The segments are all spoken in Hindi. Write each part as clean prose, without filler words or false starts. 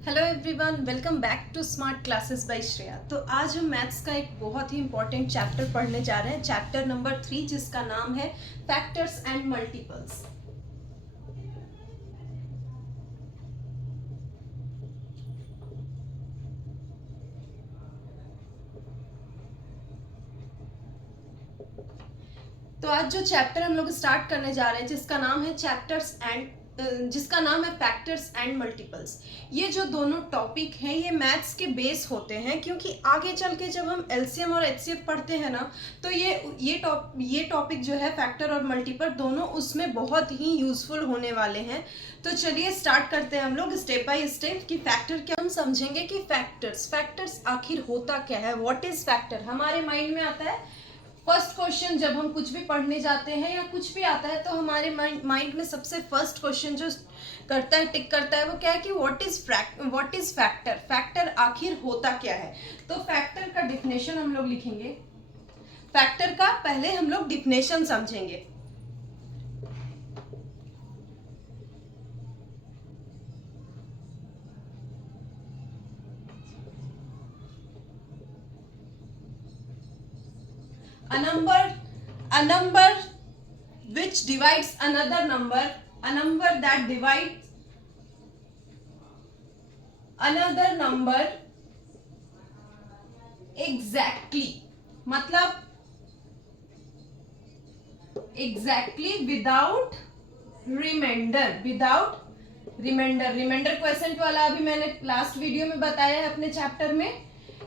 Hello everyone, welcome back to smart classes by Shreya. तो आज हम मैथ्स का एक बहुत ही इंपॉर्टेंट चैप्टर पढ़ने जा रहे हैं, चैप्टर नंबर 3, जिसका नाम है फैक्टर्स एंड मल्टीपल्स। तो आज जो चैप्टर हम लोग स्टार्ट करने जा रहे हैं, जिसका नाम है फैक्टर्स एंड मल्टीपल्स। ये जो दोनों टॉपिक हैं ये मैथ्स के बेस होते हैं, क्योंकि आगे चल के जब हम एलसीएम और एचसीएफ पढ़ते हैं ना, तो ये टॉपिक जो है फैक्टर और मल्टीपल दोनों उसमें बहुत ही यूजफुल होने वाले हैं। तो चलिए स्टार्ट करते हैं हम लोग स्टेप बाय स्टेप कि फैक्टर क्या। हम समझेंगे कि फैक्टर्स आखिर होता क्या है, व्हाट इज फैक्टर। हमारे माइंड में आता है फर्स्ट क्वेश्चन, जब हम कुछ भी पढ़ने जाते हैं या कुछ भी आता है तो हमारे माइंड में सबसे फर्स्ट क्वेश्चन जो करता है, टिक करता है, वो क्या है कि व्हाट इज फैक्टर। फैक्टर आखिर होता क्या है। तो फैक्टर का डिफिनेशन हम लोग लिखेंगे। फैक्टर का पहले हम लोग डिफिनेशन समझेंगे। A number which divides another number, a number that divides another number exactly, मतलब exactly without रिमाइंडर क्वेश्चन वाला अभी मैंने लास्ट वीडियो में बताया है अपने चैप्टर में।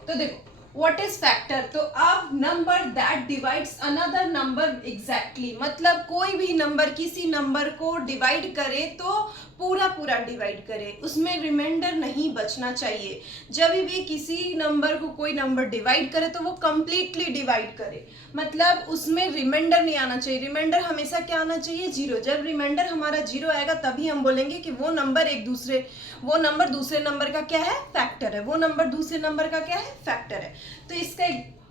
तो देखो व्हाट इज फैक्टर। तो अब number that divides another number exactly, मतलब कोई भी नंबर किसी नंबर को डिवाइड करे तो पूरा डिवाइड करे, उसमें रिमाइंडर नहीं बचना चाहिए। जब भी किसी नंबर को कोई नंबर डिवाइड करे तो वो कंप्लीटली डिवाइड करे, मतलब उसमें रिमाइंडर नहीं आना चाहिए। रिमाइंडर हमेशा क्या आना चाहिए? जीरो। जब रिमाइंडर हमारा जीरो आएगा तभी हम बोलेंगे कि वो नंबर दूसरे नंबर का क्या है? फैक्टर है। वो नंबर दूसरे नंबर का क्या है? फैक्टर है। तो इसका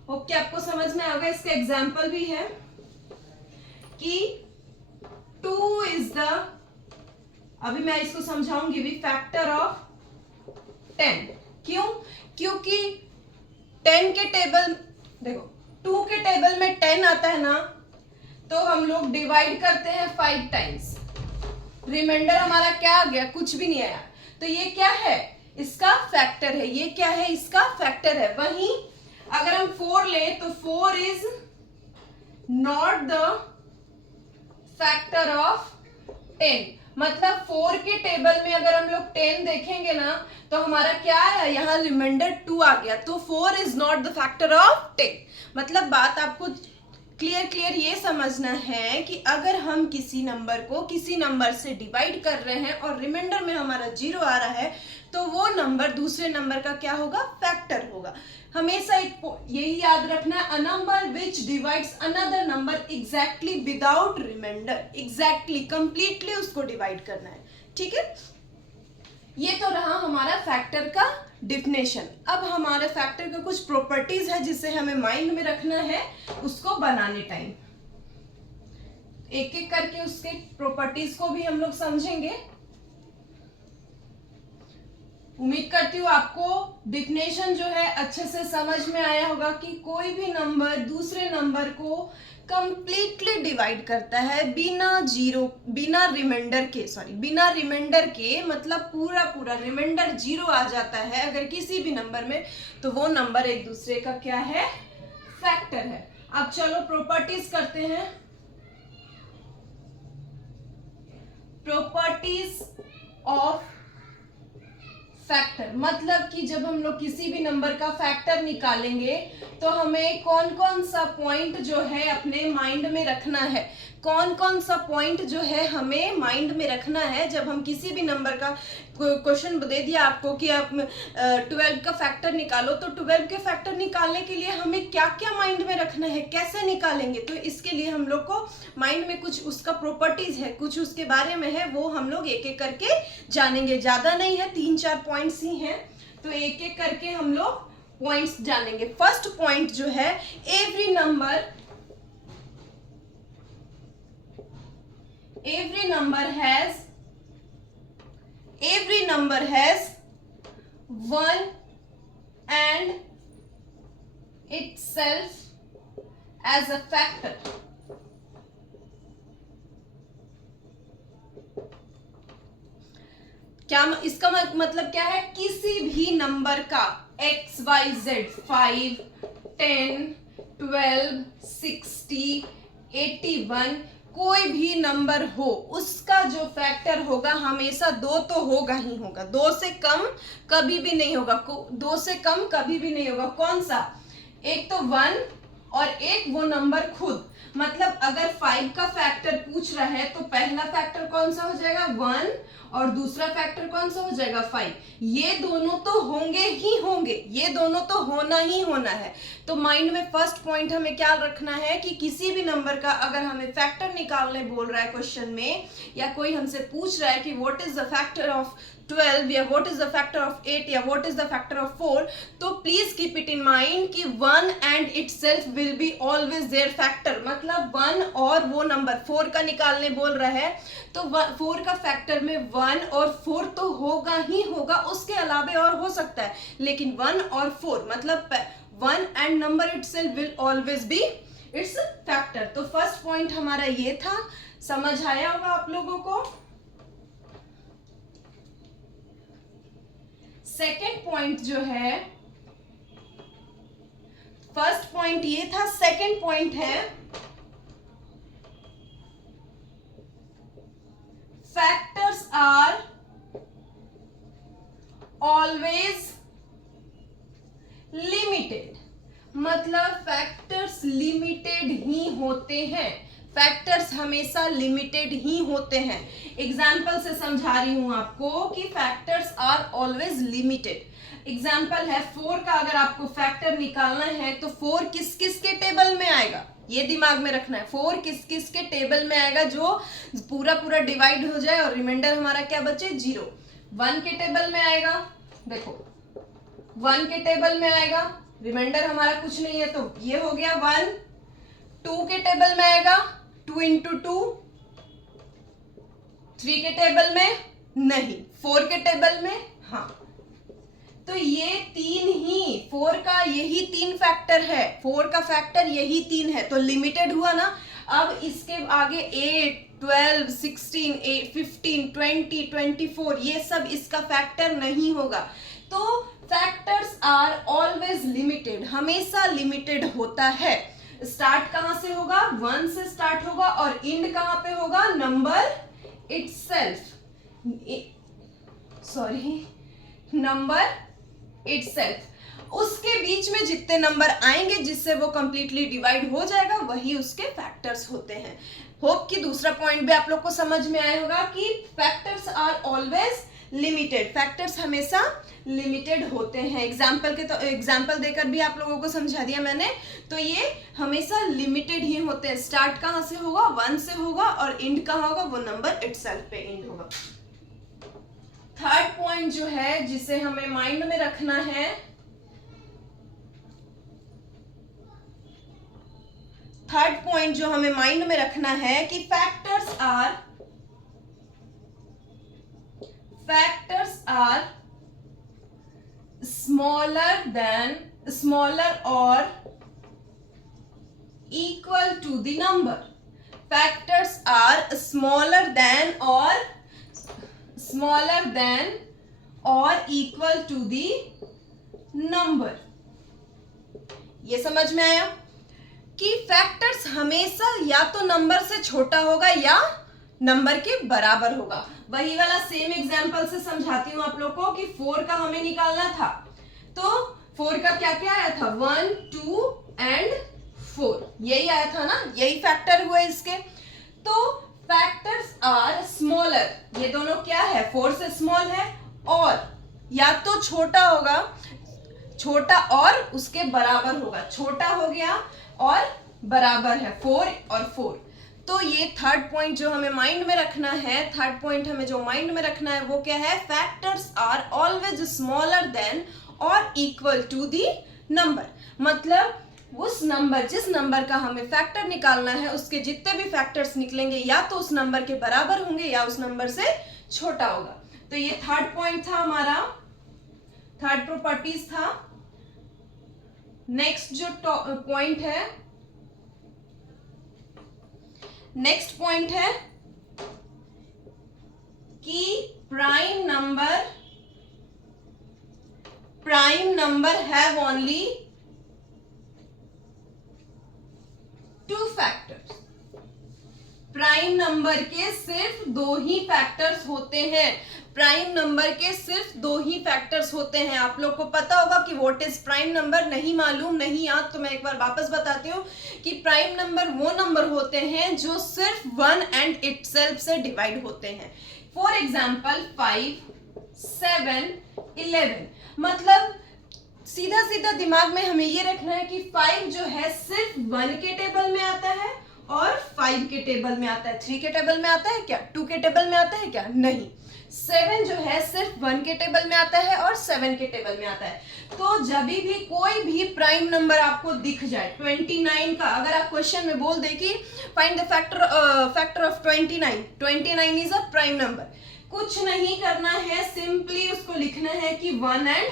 ओके, आपको समझ में आ गया। इसका एग्जाम्पल भी है कि 2 इज द, अभी मैं इसको समझाऊंगी भी, फैक्टर ऑफ 10। क्यों? क्योंकि 10 के टेबल, देखो 2 के टेबल में 10 आता है ना, तो हम लोग डिवाइड करते हैं 5 टाइम्स। रिमाइंडर हमारा क्या आ गया? कुछ भी नहीं आया। तो ये क्या है? इसका फैक्टर है। ये क्या है? इसका फैक्टर है। वहीं अगर हम 4 लें तो 4 is not the factor of 10, मतलब 4 के टेबल में अगर हम लोग 10 देखेंगे ना, तो हमारा क्या है? यहाँ रिमाइंडर 2 आ गया। तो 4 is not the factor of 10। मतलब बात आपको क्लियर ये समझना है कि अगर हम किसी नंबर को किसी नंबर से डिवाइड कर रहे हैं और रिमाइंडर में हमारा जीरो आ रहा है, तो वो नंबर दूसरे नंबर का क्या होगा? फैक्टर होगा। हमेशा यही याद रखना है, a number which divides another number exactly without remainder, exactly completely उसको डिवाइड करना है। ठीक है, ये तो रहा हमारा फैक्टर का डिफिनेशन। अब हमारे फैक्टर के कुछ प्रॉपर्टीज है जिसे हमें माइंड में रखना है उसको बनाने टाइम। एक एक करके उसके प्रॉपर्टीज को भी हम लोग समझेंगे। उम्मीद करती हूँ आपको डिफिनेशन जो है अच्छे से समझ में आया होगा कि कोई भी नंबर दूसरे नंबर को कंप्लीटली डिवाइड करता है बिना रिमाइंडर के, मतलब पूरा रिमाइंडर जीरो आ जाता है अगर किसी भी नंबर में, तो वो नंबर एक दूसरे का क्या है? फैक्टर है। अब चलो प्रॉपर्टीज करते हैं। प्रॉपर्टीज ऑफ फैक्टर, मतलब कि जब हम लोग किसी भी नंबर का फैक्टर निकालेंगे तो हमें कौन कौन सा पॉइंट जो है अपने माइंड में रखना है। कौन कौन सा पॉइंट जो है हमें माइंड में रखना है जब हम किसी भी नंबर का क्वेश्चन दे दिया आपको कि आप 12 का फैक्टर निकालो, तो 12 के फैक्टर निकालने के लिए हमें क्या क्या माइंड में रखना है, कैसे निकालेंगे। तो इसके लिए हम लोग को माइंड में कुछ उसका प्रॉपर्टीज है, कुछ उसके बारे में है, वो हम लोग एक एक करके जानेंगे। ज्यादा नहीं है, 3-4 पॉइंट्स ही हैं, तो एक एक करके हम लोग पॉइंट्स जानेंगे। फर्स्ट पॉइंट जो है, every number has 1 and itself as a factor. क्या इसका मतलब क्या है? किसी भी नंबर का x y z 5 10 12 60 81 कोई भी नंबर हो, उसका जो फैक्टर होगा हमेशा 2 तो होगा ही होगा, 2 से कम कभी भी नहीं होगा, 2 से कम कभी भी नहीं होगा। कौन सा? एक तो 1 और एक वो नंबर खुद। मतलब अगर 5 का फैक्टर पूछ रहा है तो पहला फैक्टर कौन सा हो जाएगा? 1 और दूसरा फैक्टर कौन सा हो जाएगा? 5। ये दोनों तो होंगे ही होंगे, ये दोनों तो होना ही होना है। तो माइंड में फर्स्ट पॉइंट हमें क्या रखना है कि किसी भी नंबर का अगर हमें फैक्टर निकालने बोल रहा है क्वेश्चन में, या कोई हमसे पूछ रहा है कि what is the factor of 12 या what is the factor of 8 या what is the factor of 4, तो please keep it in mind कि 1 and itself will be always there factor. मतलब 1 और वो नंबर 4 का निकालने बोल रहा है तो 4 का फैक्टर में 1 और 4 तो होगा ही होगा, उसके अलावा और हो सकता है, लेकिन 1 और 4 मतलब 1 and number itself will always be it's factor. तो फर्स्ट पॉइंट हमारा ये था, समझ आया होगा आप लोगों को। सेकेंड पॉइंट जो है, फर्स्ट पॉइंट ये था, सेकेंड पॉइंट है फैक्टर्स आर ऑलवेज लिमिटेड। मतलब फैक्टर्स लिमिटेड ही होते हैं, फैक्टर्स हमेशा लिमिटेड ही होते हैं। एग्जाम्पल से समझा रही हूं आपको कि factors are always limited. Example है 4 का, अगर आपको फैक्टर निकालना है तो 4 किस किस के टेबल में आएगा, ये दिमाग में रखना है। 4 किस किस के टेबल में आएगा, जो पूरा पूरा डिवाइड हो जाए और रिमाइंडर हमारा क्या बचे? 0। 1 के टेबल में आएगा, देखो 1 के टेबल में आएगा, रिमाइंडर हमारा कुछ नहीं है तो ये हो गया 1। 2 के टेबल में आएगा, 2 into 2। 3 के टेबल में नहीं, 4 के टेबल में हाँ। तो ये 3 ही, 4 का यही 3 फैक्टर है, 4 का फैक्टर यही 3 है, तो लिमिटेड हुआ ना। अब इसके आगे 8 12 16 15 20 24 ये सब इसका फैक्टर नहीं होगा। तो फैक्टर्स आर ऑलवेज लिमिटेड, हमेशा लिमिटेड होता है। स्टार्ट कहां से होगा? 1 से स्टार्ट होगा और एंड कहां पे होगा? Number itself, sorry number itself. उसके बीच में जितने नंबर आएंगे जिससे वो कंप्लीटली डिवाइड हो जाएगा वही उसके फैक्टर्स होते हैं। होप कि दूसरा पॉइंट भी आप लोग को समझ में आया होगा कि factors are always limited, factors हमेशा लिमिटेड होते हैं। एग्जाम्पल देकर भी आप लोगों को समझा दिया मैंने। तो ये हमेशा लिमिटेड ही होते हैं। स्टार्ट कहां से होगा? 1 से होगा और एंड कहां होगा? वो नंबर इटसेल्फ पे एंड होगा। थर्ड पॉइंट जो है जिसे हमें माइंड में रखना है, थर्ड पॉइंट जो हमें माइंड में रखना है कि factors are smaller or equal to the number. Factors are smaller than or equal to the number. ये समझ में आया कि फैक्टर्स हमेशा या तो नंबर से छोटा होगा या नंबर के बराबर होगा। वही वाला सेम एग्जांपल से समझाती हूं आप लोग को कि 4 का हमें निकालना था, तो 4 का क्या क्या आया था? 1 2 एंड 4, यही आया था ना, यही फैक्टर हुए इसके। तो फैक्टर्स आर स्मॉलर, ये दोनों क्या है? 4 से स्मॉल है और या तो छोटा होगा, छोटा और उसके बराबर होगा, छोटा हो गया और बराबर है 4 और 4। तो ये थर्ड पॉइंट जो हमें माइंड में रखना है, थर्ड पॉइंट हमें जो माइंड में रखना है वो क्या है? Factors are always smaller than or equal to the number. मतलब उस नंबर, जिस नंबर का हमें फैक्टर निकालना है उसके जितने भी फैक्टर्स निकलेंगे या तो उस नंबर के बराबर होंगे या उस नंबर से छोटा होगा। तो ये थर्ड पॉइंट था हमारा। थर्ड प्रॉपर्टीज था। नेक्स्ट जो पॉइंट है, नेक्स्ट पॉइंट है कि prime number have only two factors. Prime number के सिर्फ दो ही फैक्टर्स होते हैं। प्राइम नंबर के सिर्फ दो ही फैक्टर्स होते हैं। आप लोग को पता होगा कि व्हाट इज प्राइम नंबर, नहीं मालूम, नहीं याद, तो मैं एक बार वापस बताती हूँ कि प्राइम नंबर वो नंबर होते हैं जो सिर्फ 1 एंड इटसेल्फ से डिवाइड होते हैं। For example 5, 7, 11। मतलब सीधा सीधा दिमाग में हमें ये रखना है कि 5 जो है सिर्फ 1 के टेबल में आता है और 5 के टेबल में आता है। 3 के टेबल में आता है क्या? 2 के टेबल में आता है क्या? नहीं। 7 जो है सिर्फ 1 के टेबल में आता है और 7 के टेबल में आता है। तो जब भी कोई भी प्राइम नंबर आपको दिख जाए, 29 का अगर आप क्वेश्चन में बोल दे कि find the factor of 29 is a prime number, कुछ नहीं करना है, सिंपली उसको लिखना है कि 1 and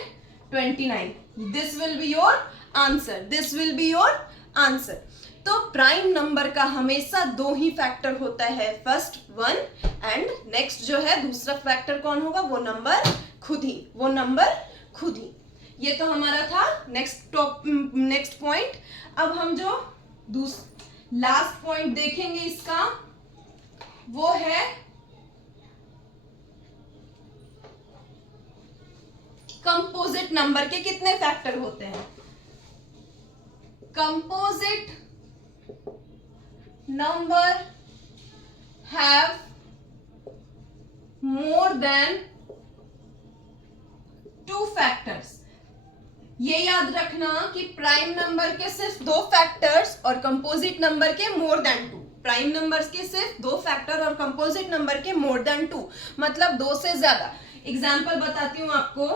29। This will be your answer, this will be your answer. तो प्राइम नंबर का हमेशा दो ही फैक्टर होता है, फर्स्ट 1 एंड नेक्स्ट जो है दूसरा फैक्टर कौन होगा? वो नंबर खुद ही, वो नंबर खुद ही। ये तो हमारा था नेक्स्ट पॉइंट। अब हम जो लास्ट पॉइंट देखेंगे इसका, वो है कंपोजिट नंबर के कितने फैक्टर होते हैं। Composite number have more than 2 factors। ये याद रखना कि प्राइम नंबर के सिर्फ 2 फैक्टर्स और कंपोजिट नंबर के मोर देन 2। प्राइम नंबर्स के सिर्फ 2 फैक्टर और कंपोजिट नंबर के मोर देन 2, मतलब 2 से ज्यादा। एग्जाम्पल बताती हूं आपको।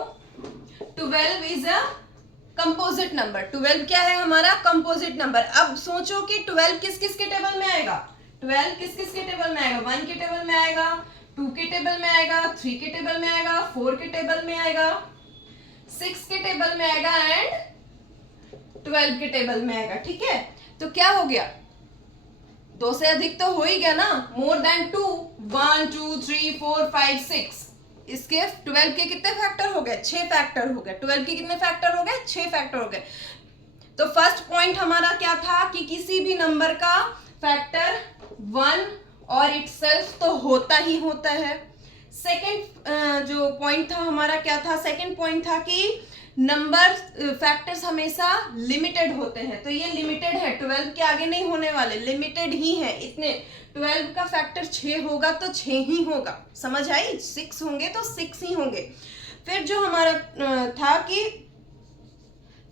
12 इज अ कंपोजिट नंबर। 12 क्या है? हमारा कंपोजिट नंबर। अब सोचो कि 12 किस किस के टेबल में आएगा? 12 किस किस के टेबल में आएगा? 1 के टेबल में आएगा, 2 के टेबल में आएगा, 3 के टेबल में आएगा, 4 के टेबल में आएगा, 6 के टेबल में आएगा एंड 12 के टेबल में आएगा। ठीक है, तो क्या हो गया? 2 से अधिक तो हो ही गया ना, मोर देन 2। 1 2 3 4 5 6, इसके 12 के कितने फैक्टर हो गए? 6 फैक्टर हो गए। 12 के कितने फैक्टर हो गए? 6 फैक्टर हो गए। तो फर्स्ट पॉइंट हमारा क्या था कि किसी भी नंबर का फैक्टर 1 और इटसेल्फ तो होता ही होता है। सेकंड जो पॉइंट था हमारा क्या था? सेकंड पॉइंट था कि नंबर फैक्टर्स हमेशा लिमिटेड होते हैं। तो ये लिमिटेड है, 12 के आगे नहीं होने वाले, लिमिटेड ही है इतने। 12 का फैक्टर 6 होगा तो 6 ही होगा, समझ आई? 6 होंगे तो 6 ही होंगे। फिर जो हमारा था कि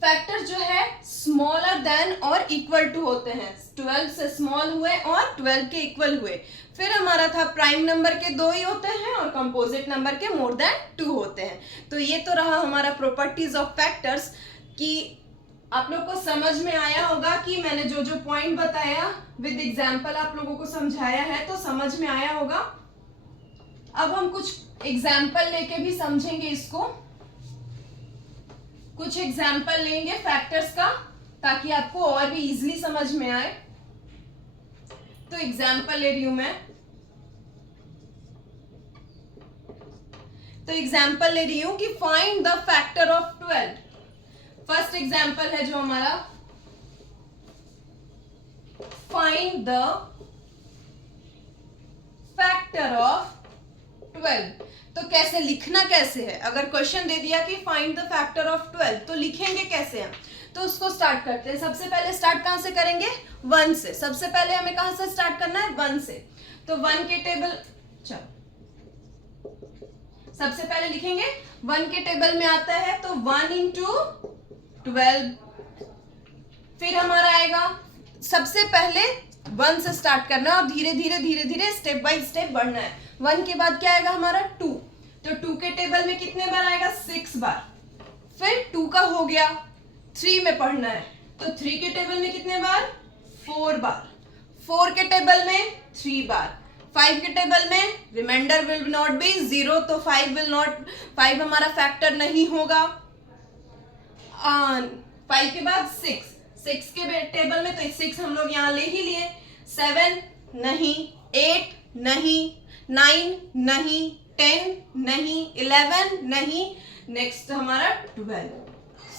फैक्टर जो है smaller than or equal to होते हैं। 12 से स्मॉल हुए और 12 के इक्वल हुए। फिर हमारा था प्राइम नंबर के 2 ही होते हैं और कंपोजिट नंबर के मोर देन 2 होते हैं। तो ये तो रहा हमारा प्रॉपर्टीज ऑफ फैक्टर्स। कि आप लोग को समझ में आया होगा कि मैंने जो जो पॉइंट बताया विद एग्जाम्पल आप लोगों को समझाया है, तो समझ में आया होगा। अब हम कुछ एग्जाम्पल लेके भी समझेंगे इसको। कुछ एग्जाम्पल लेंगे फैक्टर्स का ताकि आपको और भी इजीली समझ में आए। तो एग्जाम्पल ले रही हूं मैं। तो एग्जाम्पल ले रही हूं कि find the factor of 12। First example है जो हमारा, फाइंड द फैक्टर ऑफ 12। तो कैसे लिखना कैसे है? अगर क्वेश्चन दे दिया कि फाइंड द फैक्टर ऑफ 12, तो लिखेंगे कैसे हम? तो उसको स्टार्ट करते हैं। सबसे पहले स्टार्ट कहां से करेंगे? 1 से। सबसे पहले हमें कहां से स्टार्ट करना है? 1 से। तो 1 के टेबल, चलो सबसे पहले लिखेंगे 1 के टेबल में आता है तो 1 into 12। फिर हमारा आएगा, सबसे पहले 1 से स्टार्ट करना है और धीरे धीरे धीरे धीरे स्टेप बाय स्टेप बढ़ना है। 1 के बाद क्या आएगा हमारा? 2। तो 2 के टेबल में कितने बार आएगा? 6 बार। फिर 2 का हो गया, 3 में पढ़ना है तो 3 के टेबल में कितने बार? 4 बार। 4 के टेबल में 3 बार। 5 के टेबल में रिमाइंडर विल नॉट बी 0, तो 5 हमारा फैक्टर नहीं होगा। 5 के बाद 6 के टेबल में तो 6 हम लोग यहाँ ले ही लिए, 7 नहीं, 8 नहीं, 9 नहीं, 10 नहीं, 11 नहीं, नेक्स्ट हमारा 12।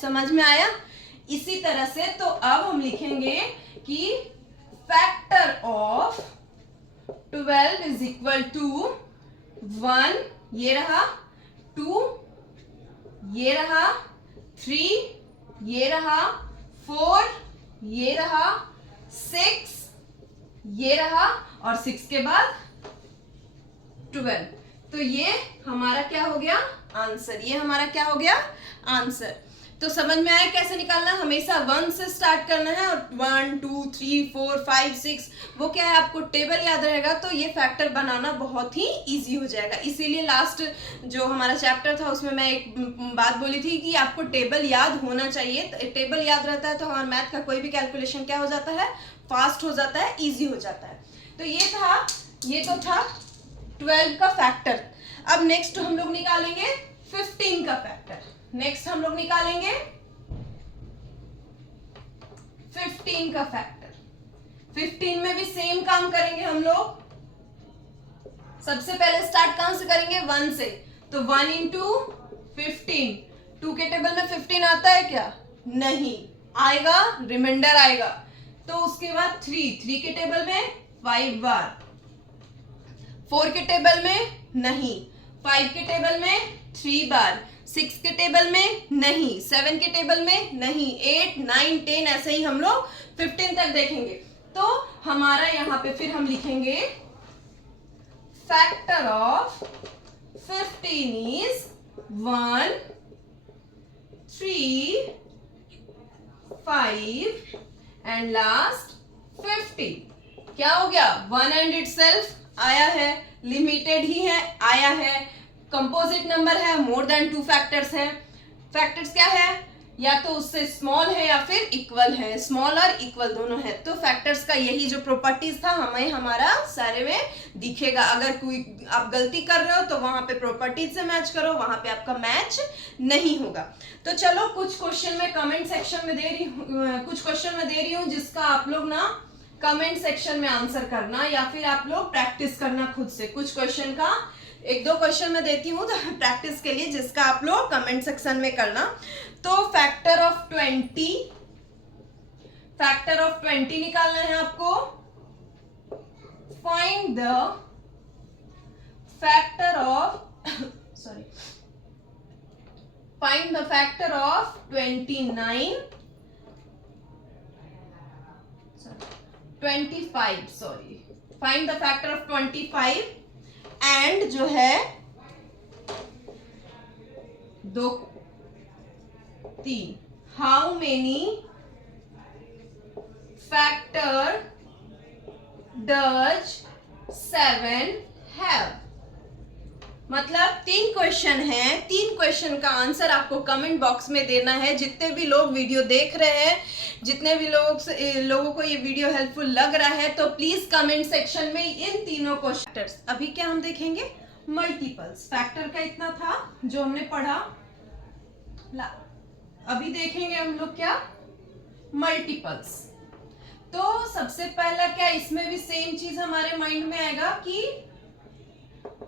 समझ में आया? इसी तरह से तो अब हम लिखेंगे कि factor of 12 is equal to 1, ये रहा, 2 ये रहा, 3 ये रहा, 4 ये रहा, 6 ये रहा, और 6 के बाद 12। तो ये हमारा क्या हो गया? आंसर। ये हमारा क्या हो गया? आंसर। तो समझ में आया कैसे निकालना? हमेशा 1 से स्टार्ट करना है, और 1 2 3 4 5 6 वो क्या है, आपको टेबल याद रहेगा तो ये फैक्टर बनाना बहुत ही इजी हो जाएगा। इसीलिए लास्ट जो हमारा चैप्टर था उसमें मैं एक बात बोली थी कि आपको टेबल याद होना चाहिए। टेबल याद रहता है तो हमारा मैथ का कोई भी कैलकुलेशन क्या हो जाता है? फास्ट हो जाता है, ईजी हो जाता है। तो ये तो था 12 का फैक्टर। अब नेक्स्ट हम लोग निकालेंगे 15 का फैक्टर। नेक्स्ट हम लोग निकालेंगे 15 का फैक्टर। 15 में भी सेम काम करेंगे हम लोग। सबसे पहले स्टार्ट कहां से करेंगे? 1 से। तो 1 इंटू 15, 2 के टेबल में 15 आता है क्या? नहीं आएगा, रिमाइंडर आएगा। तो उसके बाद 3 के टेबल में 5 बार, 4 के टेबल में नहीं, 5 के टेबल में 3 बार, 6 के टेबल में नहीं, 7 के टेबल में नहीं, 8 9 10 ऐसे ही हम लोग 15 तक देखेंगे। तो हमारा यहाँ पे फिर हम लिखेंगे factor of 15 is 1 3 5 and last 15। क्या हो गया? 1 एंड इटसेल्फ आया है, लिमिटेड ही है, आया है, कंपोजिट नंबर है, मोर देन 2 फैक्टर्स है। फैक्टर्स क्या है? या तो उससे स्मॉल है या फिर इक्वल है, स्मॉल और इक्वल दोनों है। तो फैक्टर्स का यही जो प्रॉपर्टीज था हमें हमारा सारे में दिखेगा। अगर कोई आप गलती कर रहे हो तो वहां पे प्रॉपर्टीज से मैच करो, वहां पे आपका मैच नहीं होगा। तो चलो कुछ क्वेश्चन में कमेंट सेक्शन में दे रही हूँ जिसका आप लोग ना कमेंट सेक्शन में आंसर करना, या फिर आप लोग प्रैक्टिस करना खुद से। कुछ क्वेश्चन का 1-2 क्वेश्चन मैं देती हूँ तो प्रैक्टिस के लिए, जिसका आप लोग कमेंट सेक्शन में करना। तो फैक्टर ऑफ 20 निकालना है आपको। Find the factor of find the factor of 25 find the factor of 25 and जो है 2 3 how many factor does 7 have. मतलब 3 क्वेश्चन है, 3 क्वेश्चन का आंसर आपको कमेंट बॉक्स में देना है। जितने भी लोग वीडियो देख रहे हैं, जितने भी लोगों को ये वीडियो हेल्पफुल लग रहा है, तो प्लीज कमेंट सेक्शन में इन तीनों क्वेश्चंस। अभी क्या हम देखेंगे? मल्टीपल्स। फैक्टर का इतना था जो हमने पढ़ा, अभी देखेंगे हम लोग क्या? मल्टीपल्स। तो सबसे पहला क्या, इसमें भी सेम चीज हमारे माइंड में आएगा कि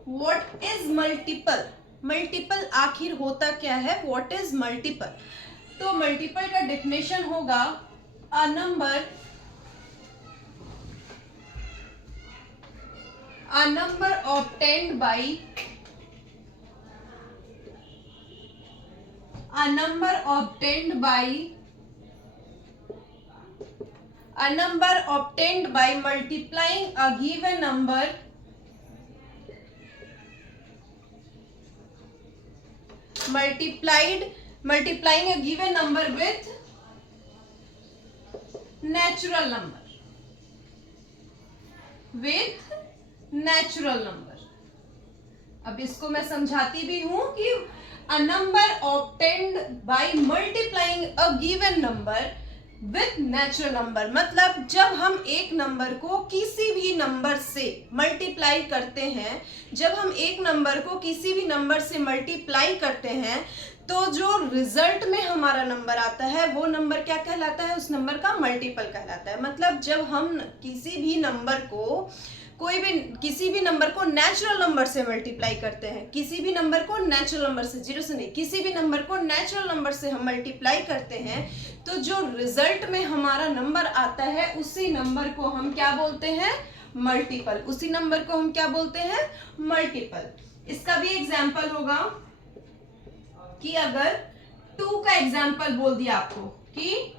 व्हाट इज मल्टीपल। मल्टीपल आखिर होता क्या है? What is multiple? तो मल्टीपल का डेफिनेशन होगा a number obtained by multiplying a given number multiplying a given number with natural number। अब इसको मैं समझाती भी हूं कि a number obtained by multiplying a given number with natural number, मतलब जब हम एक नंबर को किसी भी नंबर से मल्टीप्लाई करते हैं, जब हम एक नंबर को किसी भी नंबर से मल्टीप्लाई करते हैं तो जो रिजल्ट में हमारा नंबर आता है वो नंबर क्या कहलाता है, उस नंबर का मल्टीपल कहलाता है। मतलब जब हम किसी भी नंबर को किसी भी नंबर को नेचुरल नंबर से मल्टीप्लाई करते हैं, किसी भी नंबर को नेचुरल नंबर से, जीरो से नहीं, किसी भी नंबर को नेचुरल नंबर से हम मल्टीप्लाई करते हैं तो जो रिजल्ट में हमारा नंबर आता है उसी नंबर को हम क्या बोलते हैं, मल्टीपल। उसी नंबर को हम क्या बोलते हैं, मल्टीपल। इसका भी एग्जाम्पल होगा कि अगर 2 का एग्जाम्पल बोल दिया आपको कि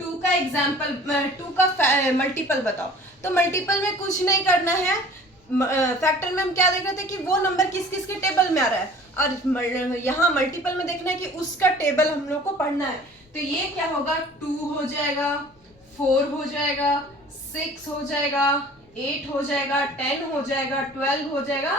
2 का एग्जाम्पल, 2 का मल्टीपल बताओ, तो मल्टीपल में कुछ नहीं करना है। फैक्टर में हम क्या देख रहे थे कि वो नंबर किस किस के टेबल में आ रहा है, और यहाँ मल्टीपल में देखना है कि उसका टेबल हम लोग को पढ़ना है। तो ये क्या होगा, 2 हो जाएगा, 4 हो जाएगा, 6 हो जाएगा, 8 हो जाएगा, 10 हो जाएगा, 12 हो जाएगा,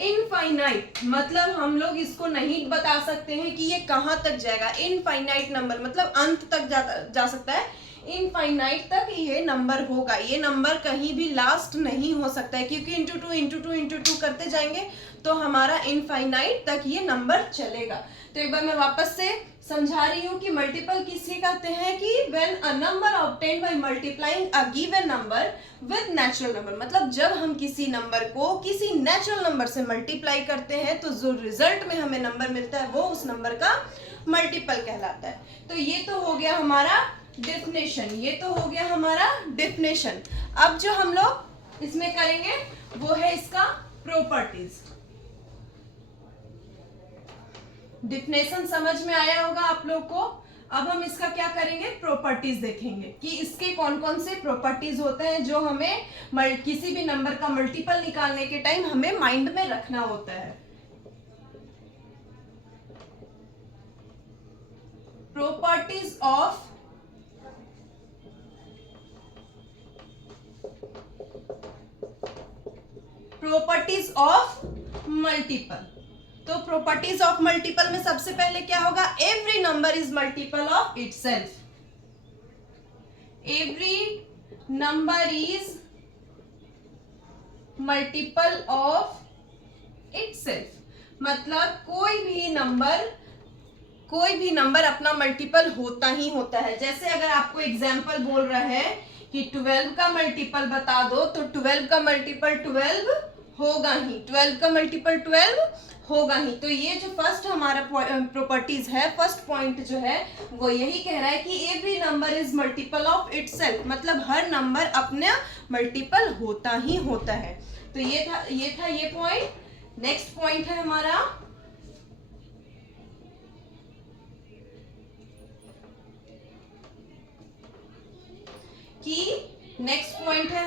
इनफाइनाइट। मतलब हम लोग इसको नहीं बता सकते हैं कि ये कहाँ तक जाएगा। इनफाइनाइट नंबर मतलब अंत तक जा सकता है, इनफाइनाइट तक ये नंबर होगा। ये नंबर कहीं भी लास्ट नहीं हो सकता है, क्योंकि into two into two into two करते जाएंगे तो हमारा इनफाइनाइट तक ये नंबर चलेगा। तो एक बार मैं वापस से समझा रही हूँ कि मल्टीपल किसे कहते हैं कि when a number obtained by multiplying a given number with natural number. मतलब जब हम किसी नंबर को किसी नेचुरल नंबर से मल्टीप्लाई करते हैं तो जो रिजल्ट में हमें नंबर मिलता है वो उस नंबर का मल्टीपल कहलाता है। तो ये तो हो गया हमारा डेफिनेशन, ये तो हो गया हमारा डेफिनेशन। अब जो हम लोग इसमें करेंगे वो है इसका प्रॉपर्टीज। डेफिनेशन समझ में आया होगा आप लोग को। अब हम इसका क्या करेंगे, प्रॉपर्टीज देखेंगे कि इसके कौन कौन से प्रॉपर्टीज होते हैं जो हमें किसी भी नंबर का मल्टीपल निकालने के टाइम हमें माइंड में रखना होता है। Properties of multiple. तो प्रॉपर्टीज ऑफ मल्टीपल में सबसे पहले क्या होगा, every number is multiple of itself. Every number is multiple of itself. मतलब कोई भी नंबर अपना मल्टीपल होता ही होता है। जैसे अगर आपको एग्जाम्पल बोल रहा है कि 12 का मल्टीपल बता दो, तो 12 का मल्टीपल 12 होगा ही, 12 का मल्टीपल 12 होगा ही। तो ये जो फर्स्ट हमारा प्रॉपर्टीज है, फर्स्ट पॉइंट जो है वो यही कह रहा है कि every number is multiple of itself. मतलब हर नंबर अपना मल्टीपल होता ही होता है। तो ये था ये पॉइंट। नेक्स्ट पॉइंट है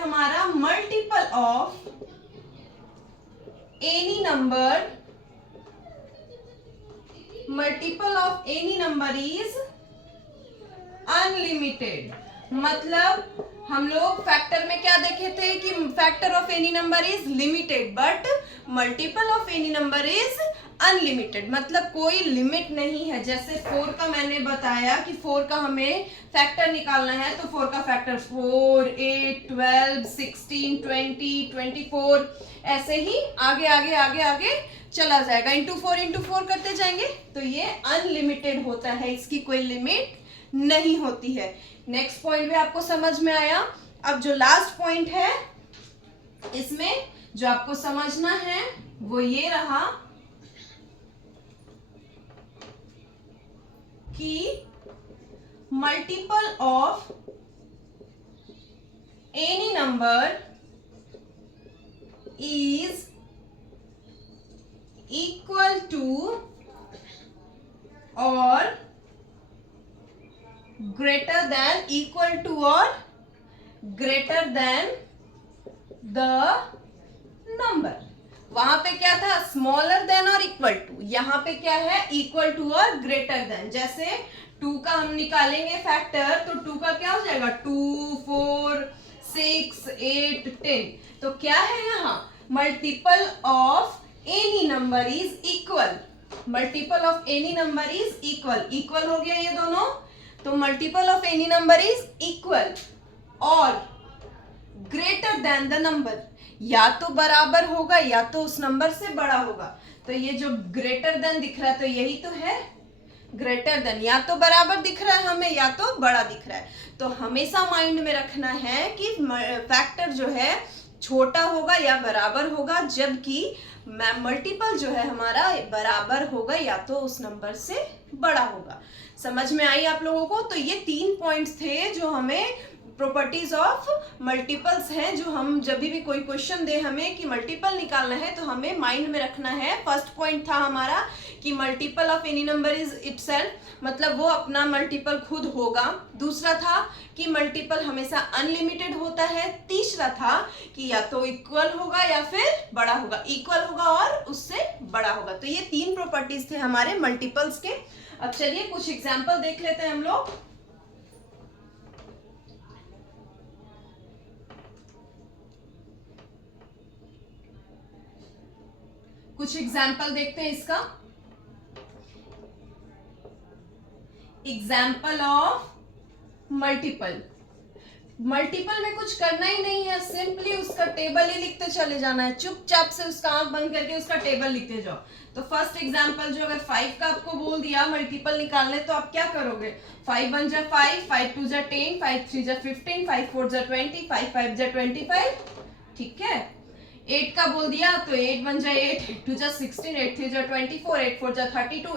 हमारा multiple of any number is unlimited. मतलब हम लोग फैक्टर में क्या देखे थे कि factor of any number is limited, but multiple of any number is unlimited. मतलब कोई लिमिट नहीं है। जैसे 4 का मैंने बताया कि 4 का हमें फैक्टर निकालना है, तो 4 का फैक्टर 4, 8, 12, 16, 20, 24, ऐसे ही आगे आगे आगे आगे चला जाएगा। इंटू फोर करते जाएंगे तो ये अनलिमिटेड होता है, इसकी कोई लिमिट नहीं होती है। नेक्स्ट पॉइंट भी आपको समझ में आया। अब जो लास्ट पॉइंट है इसमें जो आपको समझना है वो ये रहा कि multiple of any number is equal to or greater than, equal to और greater than the number। वहां पे क्या था, smaller than or equal to. यहाँ पे क्या है, इक्वल टू और ग्रेटर देन। जैसे 2 का हम निकालेंगे फैक्टर, तो 2 का क्या हो जाएगा, 2, 4, 6, 8, 10। तो क्या है यहाँ, multiple of any number is equal. Multiple of any number is equal. Equal हो गया ये दोनों। तो multiple of any number is equal और ग्रेटर देन द नंबर, या तो बराबर होगा या तो उस नंबर से बड़ा होगा। तो ये जो ग्रेटर देन दिख रहा है तो यही तो है ग्रेटर देन, या तो बराबर दिख रहा है हमें या तो बड़ा दिख रहा है। तो हमेशा माइंड में रखना है कि फैक्टर जो है छोटा होगा या बराबर होगा, जबकि मल्टीपल जो है हमारा बराबर होगा या तो उस नंबर से बड़ा होगा। समझ में आई आप लोगों को? तो ये 3 पॉइंट्स थे जो हमें प्रॉपर्टीज ऑफ मल्टीपल्स हैं, जो हम जब भी कोई क्वेश्चन दे हमें कि मल्टीपल निकालना है तो हमें माइंड में रखना है। फर्स्ट पॉइंट था हमारा कि multiple of any number is itself, मतलब वो अपना मल्टीपल खुद होगा। दूसरा था कि मल्टीपल हमेशा अनलिमिटेड होता है। तीसरा था कि या तो इक्वल होगा या फिर बड़ा होगा, इक्वल होगा और उससे बड़ा होगा। तो ये 3 प्रॉपर्टीज थे हमारे मल्टीपल्स के। अब चलिए कुछ एग्जाम्पल देख लेते हैं हम लोग। कुछ एग्जाम्पल देखते हैं इसका। Example of multiple. मल्टीपल में कुछ करना ही नहीं है, सिंपली उसका टेबल ही लिखते चले जाना है। चुपचाप से उसका आंख बंद करके उसका टेबल लिखते जाओ। तो फर्स्ट एग्जाम्पल जो, अगर 5 का आपको बोल दिया मल्टीपल निकालने तो आप क्या करोगे? 5 1 जा 5, 5 2 जा 10, 5 3 जा 15, 5 4 जा 20, 5 5 जा 25। ठीक है। 8 का बोल दिया तो 8 1 जा 8, 8 2 जा 16, 8 3 जा 24, 8 4 जा 32,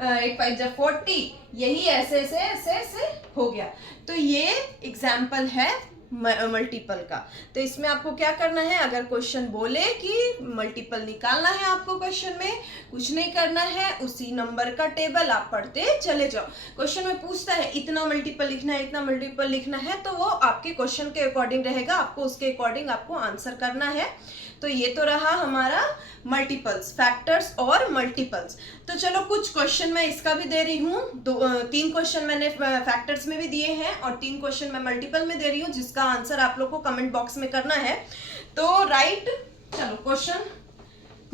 8 5 जा 40। यही ऐसे ऐसे ऐसे ऐसे हो गया। तो ये एग्जाम्पल है मल्टीपल का। तो इसमें आपको क्या करना है, अगर क्वेश्चन बोले कि मल्टीपल निकालना है आपको, क्वेश्चन में कुछ नहीं करना है, उसी नंबर का टेबल आप पढ़ते चले जाओ। क्वेश्चन में पूछता है इतना मल्टीपल लिखना है, इतना मल्टीपल लिखना है, तो वो आपके क्वेश्चन के अकॉर्डिंग रहेगा, आपको उसके अकॉर्डिंग आपको आंसर करना है। तो ये तो रहा हमारा मल्टीपल्स, फैक्टर्स और मल्टीपल्स। तो चलो कुछ क्वेश्चन मैं इसका भी दे रही हूँ। 3 क्वेश्चन मैंने फैक्टर्स में भी दिए हैं और 3 क्वेश्चन मैं मल्टीपल में दे रही हूँ, जिसका आंसर आप लोग को कमेंट बॉक्स में करना है। तो राइट, चलो क्वेश्चन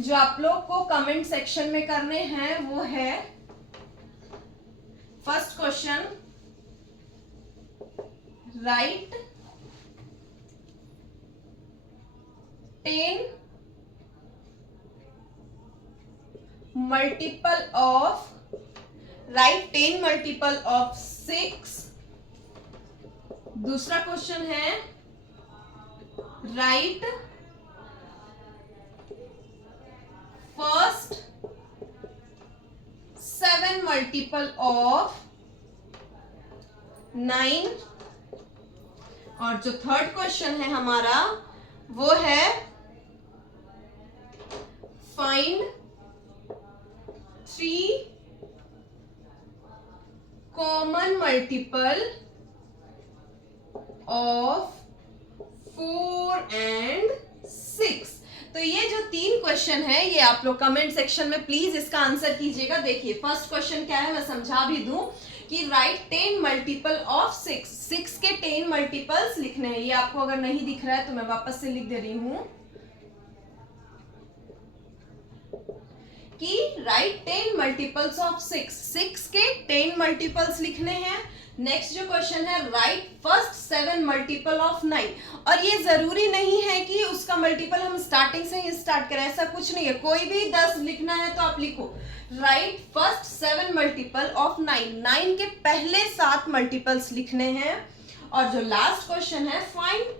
जो आप लोग को कमेंट सेक्शन में करने हैं वो है first question, right 10 multiple of, write 10 multiple of 6। दूसरा क्वेश्चन है राइट फर्स्ट 7 multiple of 9। और जो थर्ड क्वेश्चन है हमारा वो है find 3 common multiple of 4 and 6। तो ये जो 3 क्वेश्चन है ये आप लोग कमेंट सेक्शन में प्लीज इसका आंसर कीजिएगा। देखिए फर्स्ट क्वेश्चन क्या है, मैं समझा भी दूं कि राइट 10 मल्टीपल ऑफ 6, 6 के 10 मल्टीपल्स लिखने हैं। ये आपको अगर नहीं दिख रहा है तो मैं वापस से लिख दे रही हूं कि राइट 10 मल्टीपल्स ऑफ 6, 6 के 10 मल्टीपल्स लिखने हैं। नेक्स्ट जो क्वेश्चन है राइट फर्स्ट 7 मल्टीपल ऑफ 9। और ये जरूरी नहीं है कि उसका मल्टीपल हम स्टार्टिंग से ही स्टार्ट करें, ऐसा कुछ नहीं है, कोई भी 10 लिखना है तो आप लिखो। राइट फर्स्ट 7 मल्टीपल ऑफ 9, 9 के पहले 7 मल्टीपल्स लिखने हैं। और जो लास्ट क्वेश्चन है find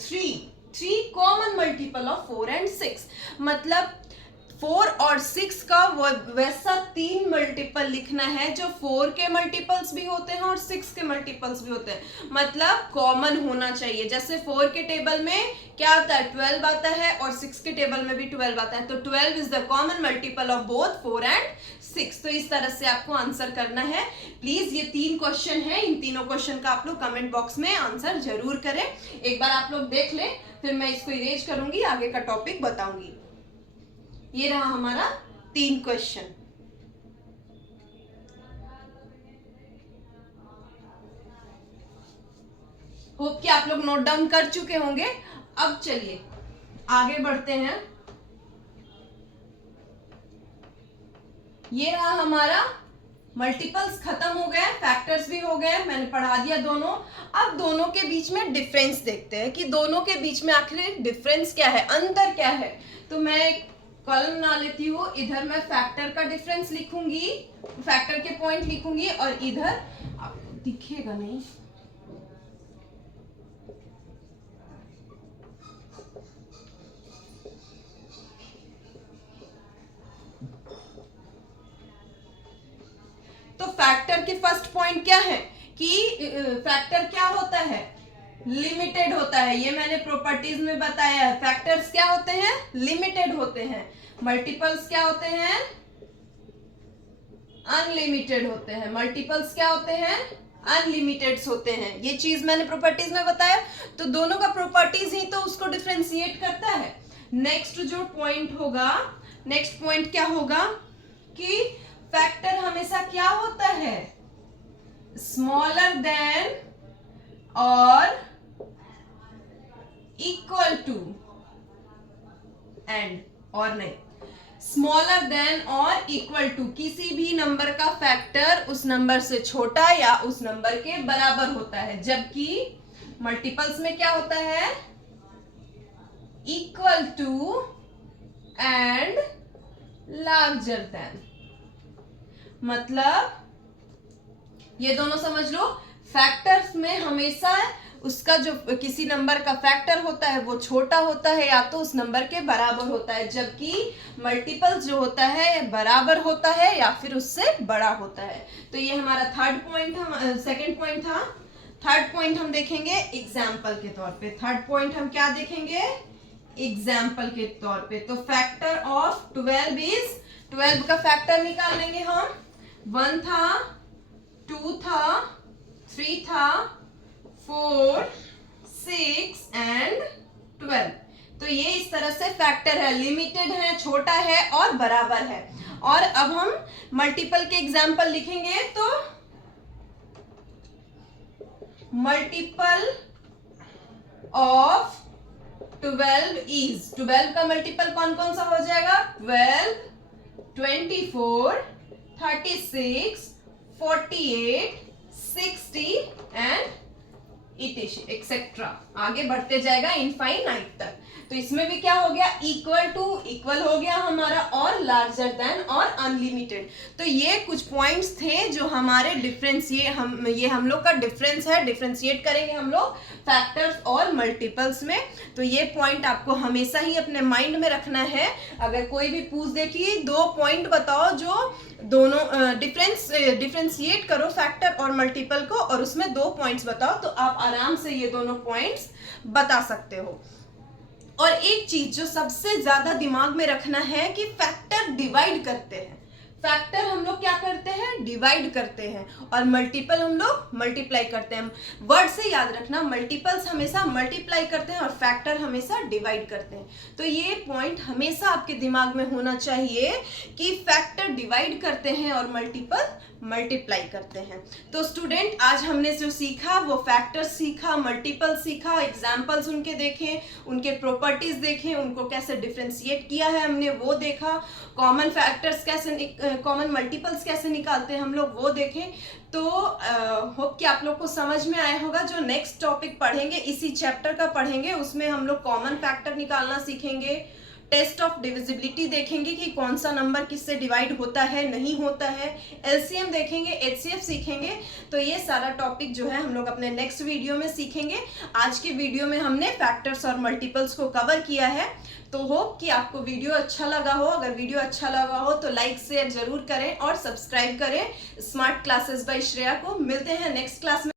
3 common multiple of 4 and 6, मतलब 4 और 6 का वो वैसा 3 मल्टीपल लिखना है जो 4 के मल्टीपल्स भी होते हैं और 6 के मल्टीपल्स भी होते हैं, मतलब कॉमन होना चाहिए। जैसे 4 के टेबल में क्या आता है 12 आता है और 6 के टेबल में भी 12 आता है, तो 12 is the common multiple of both 4 and 6। तो इस तरह से आपको आंसर करना है। प्लीज ये 3 क्वेश्चन है, इन तीनों क्वेश्चन का आप लोग कमेंट बॉक्स में आंसर जरूर करें। एक बार आप लोग देख लें, फिर मैं इसको इरेज करूंगी, आगे का टॉपिक बताऊंगी। ये रहा हमारा 3 क्वेश्चन। होप कि आप लोग नोट डाउन कर चुके होंगे। अब चलिए आगे बढ़ते हैं। ये रहा हमारा मल्टीपल्स खत्म हो गए, फैक्टर्स भी हो गए, मैंने पढ़ा दिया दोनों। अब दोनों के बीच में डिफरेंस देखते हैं कि दोनों के बीच में आखिर डिफरेंस क्या है, अंतर क्या है। तो मैं एक कॉलम बना लेती हूँ, इधर मैं फैक्टर का डिफरेंस लिखूंगी, फैक्टर के पॉइंट लिखूंगी, और इधर आपको दिखेगा नहीं, तो फैक्टर के फर्स्ट पॉइंट क्या है कि फैक्टर क्या होता है, लिमिटेड होता है। ये मैंने प्रॉपर्टीज में बताया है। फैक्टर्स क्या होते हैं, लिमिटेड होते हैं। मल्टीपल्स क्या होते हैं, अनलिमिटेड होते हैं। मल्टीपल्स क्या होते हैं, अनलिमिटेड होते हैं। ये चीज मैंने प्रॉपर्टीज में बताया। तो दोनों का प्रॉपर्टीज ही तो उसको डिफरेंशिएट करता है। नेक्स्ट जो पॉइंट होगा, नेक्स्ट पॉइंट क्या होगा कि फैक्टर हमेशा क्या होता है, smaller than or equal to, and और नहीं, smaller than or equal to, किसी भी नंबर का फैक्टर उस नंबर से छोटा या उस नंबर के बराबर होता है। जबकि मल्टीपल्स में क्या होता है, equal to and larger than. मतलब ये दोनों समझ लो, फैक्टर्स में हमेशा उसका जो किसी नंबर का फैक्टर होता है वो छोटा होता है या तो उस नंबर के बराबर होता है, जबकि मल्टीपल्स जो होता है बराबर होता है या फिर उससे बड़ा होता है। तो ये हमारा थर्ड पॉइंट, हम सेकंड पॉइंट था। थर्ड पॉइंट हम देखेंगे एग्जाम्पल के तौर पे। थर्ड पॉइंट हम क्या देखेंगे, एग्जाम्पल के तौर पे। तो फैक्टर ऑफ 12 इज, 12 का फैक्टर निकाल लेंगे हम। 1 था, 2 था, 3 था, 4, 6 एंड 12। तो ये इस तरह से फैक्टर है, लिमिटेड है, छोटा है और बराबर है। और अब हम मल्टीपल के एग्जाम्पल लिखेंगे। तो मल्टीपल ऑफ 12 इज, 12 का मल्टीपल कौन कौन सा हो जाएगा, 12, 24, 36, 48, 60 एंड एक्सेट्रा, आगे बढ़ते जाएगा इनफाइनाइट तक। तो इसमें भी क्या हो गया, इक्वल टू, इक्वल हो गया हमारा, और लार्जर देन और अनलिमिटेड। तो ये कुछ पॉइंट्स थे जो हमारे ये हम लोग का डिफरेंस है, डिफरेंशिएट करेंगे हम लोग फैक्टर्स और मल्टीपल्स में। तो ये पॉइंट आपको हमेशा ही अपने माइंड में रखना है। अगर कोई भी पूछ दे कि 2 पॉइंट बताओ जो दोनों डिफरेंशिएट करो फैक्टर और मल्टीपल को, और उसमें 2 पॉइंट्स बताओ, तो आप आराम से ये दोनों पॉइंट्स बता सकते हो। और एक चीज जो सबसे ज्यादा दिमाग में रखना है कि फैक्टर डिवाइड करते हैं। फैक्टर हम लोग क्या करते हैं, डिवाइड करते हैं, और मल्टीपल हम लोग मल्टीप्लाई करते हैं। वर्ड से याद रखना, मल्टीपल्स हमेशा मल्टीप्लाई करते हैं और फैक्टर हमेशा डिवाइड करते हैं। तो ये पॉइंट हमेशा आपके दिमाग में होना चाहिए कि फैक्टर डिवाइड करते हैं और मल्टीपल मल्टीप्लाई करते हैं। तो स्टूडेंट, आज हमने जो सीखा वो फैक्टर सीखा, मल्टीपल सीखा, एग्जाम्पल्स उनके देखें, उनके प्रॉपर्टीज देखें, उनको कैसे डिफरेंशिएट किया है हमने वो देखा, कॉमन फैक्टर्स कैसे, कॉमन मल्टीपल्स कैसे निकालते हैं हम लोग वो देखें। तो होप कि आप लोग को समझ में आया होगा। जो नेक्स्ट टॉपिक पढ़ेंगे, इसी चैप्टर का पढ़ेंगे, उसमें हम लोग कॉमन फैक्टर निकालना सीखेंगे, टेस्ट ऑफ डिविजिबिलिटी देखेंगे कि कौन सा नंबर किससे डिवाइड होता है, नहीं होता है, एलसीएम देखेंगे, एचसीएफ सीखेंगे। तो ये सारा टॉपिक जो है हम लोग अपने नेक्स्ट वीडियो में सीखेंगे। आज के वीडियो में हमने फैक्टर्स और मल्टीपल्स को कवर किया है। तो होप कि आपको वीडियो अच्छा लगा हो। अगर वीडियो अच्छा लगा हो तो लाइक शेयर जरूर करें और सब्सक्राइब करें स्मार्ट क्लासेस बाय श्रेया को। मिलते हैं नेक्स्ट क्लास में।